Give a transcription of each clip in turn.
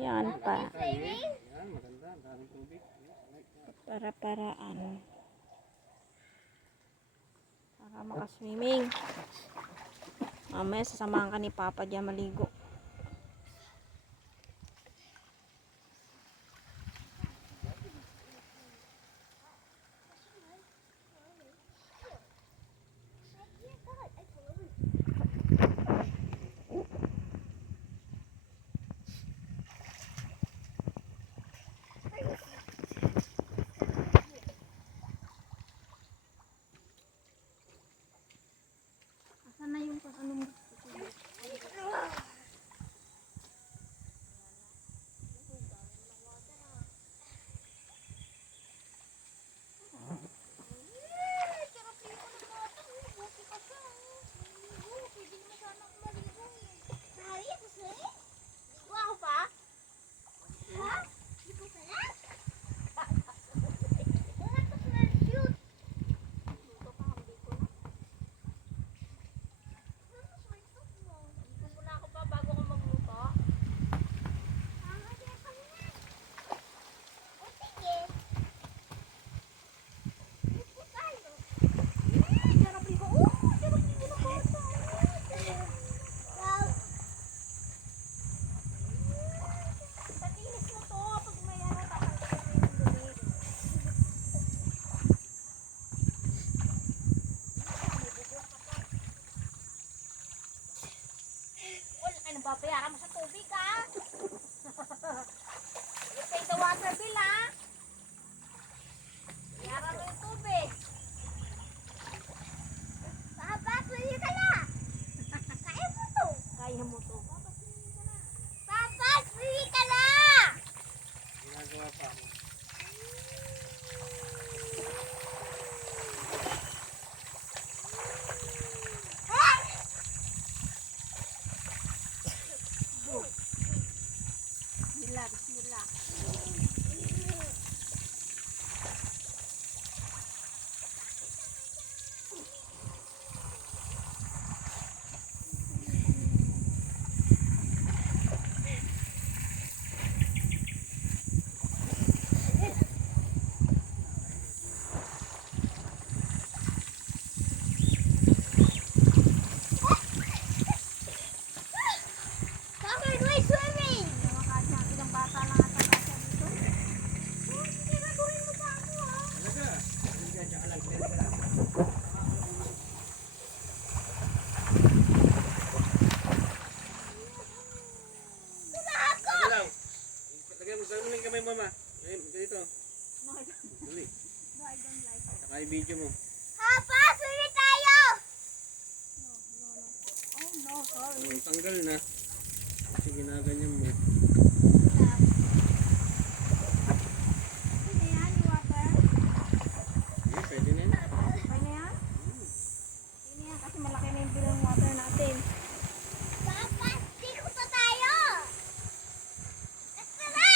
Yan pa. Para-paraan. Para makaswimming. Mamaya sasamahan ka ni Papa diyan maligo. Sana yung ano mo. Papayaran mo sa tubig, ha? You pay the water bill, ha? Payaran mo yung tubig. Papa, swili ka na. Kaya mo to. Kaya mo to. Papa, swili ka na. Ginagawa pa ako. Bismillah. Papa, we're swimming. Ilang bata lang ata nasa dito. Ginagawa mo pa ako, ha? Talaga? Hindi, tsaka lang. Talaga. Talaga lang. Lagay mo, saan mo lang kamay, mama? Ayun, ganito. Dali. Saka i-video mo. Papa, swimming tayo. Oh no, sorry. Oh, tanggal na. Kasi ginaganyan mo. Pwede yan, yung water. Eh, pwede na yun. Pwede yan? Pwede yan kasi malaki na yung bill ng water natin. Papa, siko pa tayo. Let's na.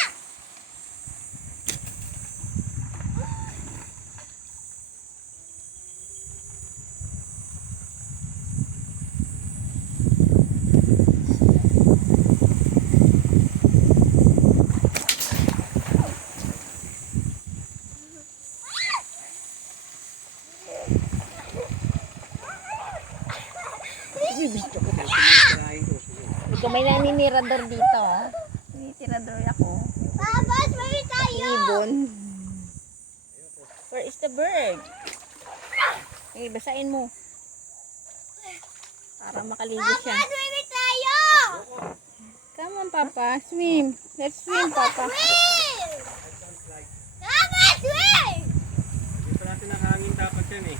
Bibidyo ko. Tirahin ko. Sige. Ikaw may naninirador dito, ha? Naninirador ako. Papa, swimming tayo. Ibon. Where is the bird? Okay, basain mo. Para makaligo Papa, siya. swimming tayo. Come on, Papa. Swim. Let's swim, Papa. Swim. Papa, swim. Hindi pa natin nakahangin dapat yan eh.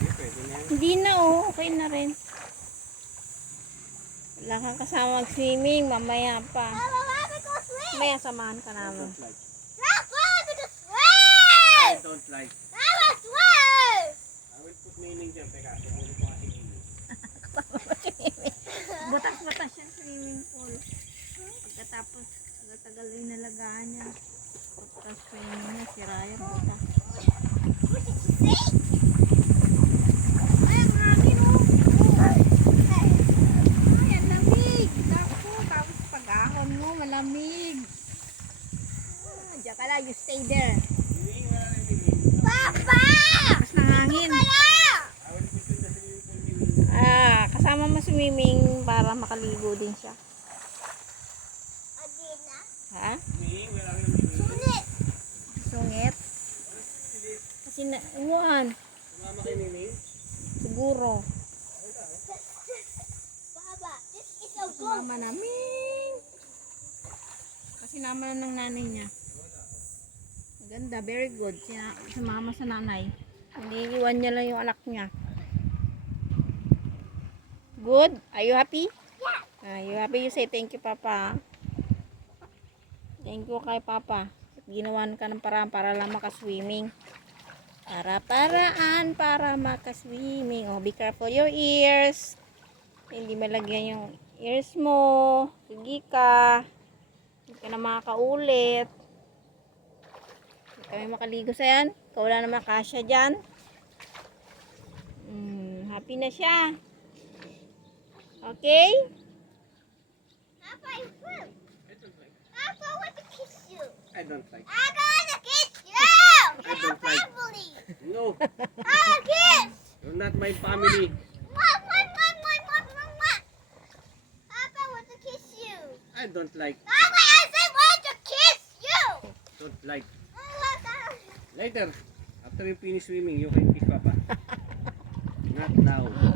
Eh, pwede na yan. Hindi na, oh. Okay na rin. Wala kang kasama mag-swimming. Mamaya pa. Papa, happy ko swim. Mamaya samahan ka namin. Don't like. Papa, happy ko swim. I don't like. Papa, swim. I will put meaning dyan. Teka, tingnan ko ating meaning. Butas-butas yung swimming pool. Pagkatapos, tagal-tagal rin nalagaan niya. Pagkatapos swimming niya, sira yung butas. Ay, ang hangin, oh. Ay, ang lamig. Tapos pag-ahon lamig. Diyan ka lang, you stay there. Papa! Lakas ng hangin. Kasama mo swimming para makaligo din siya. Adina. Ha? Sulit. Sungit? Kasi na, uwan. Sumama kay Miming. Siguro. Baba, this is a goat. Sumama namin. Kasi naman na ng nanay niya. Maganda, very good. Sumama sa nanay. Hindi iwan niya lang yung anak niya. Good? Are you happy? Yeah. Are you happy? You say thank you, Papa. Thank you kay Papa. Ginawan ka ng paraan para lang makaswimming. Para-paraan para makaswimming. Oh, be careful your ears. Hindi malagyan yung ears mo. Sige ka. Hindi ka na makakaulit. Hindi kami makaligo sa yan. Ikaw wala na makasya dyan. Happy na siya. Okay? Papa, I will. Papa, I want to kiss you. I don't like. I gotta kiss you. I You're don't like. family. No, I kiss. you're not my family. What? Papa, I want to kiss you. I don't like. Papa, I said want to kiss you. Don't like. Oh, Later, after you finish swimming, you can kiss Papa. Not now.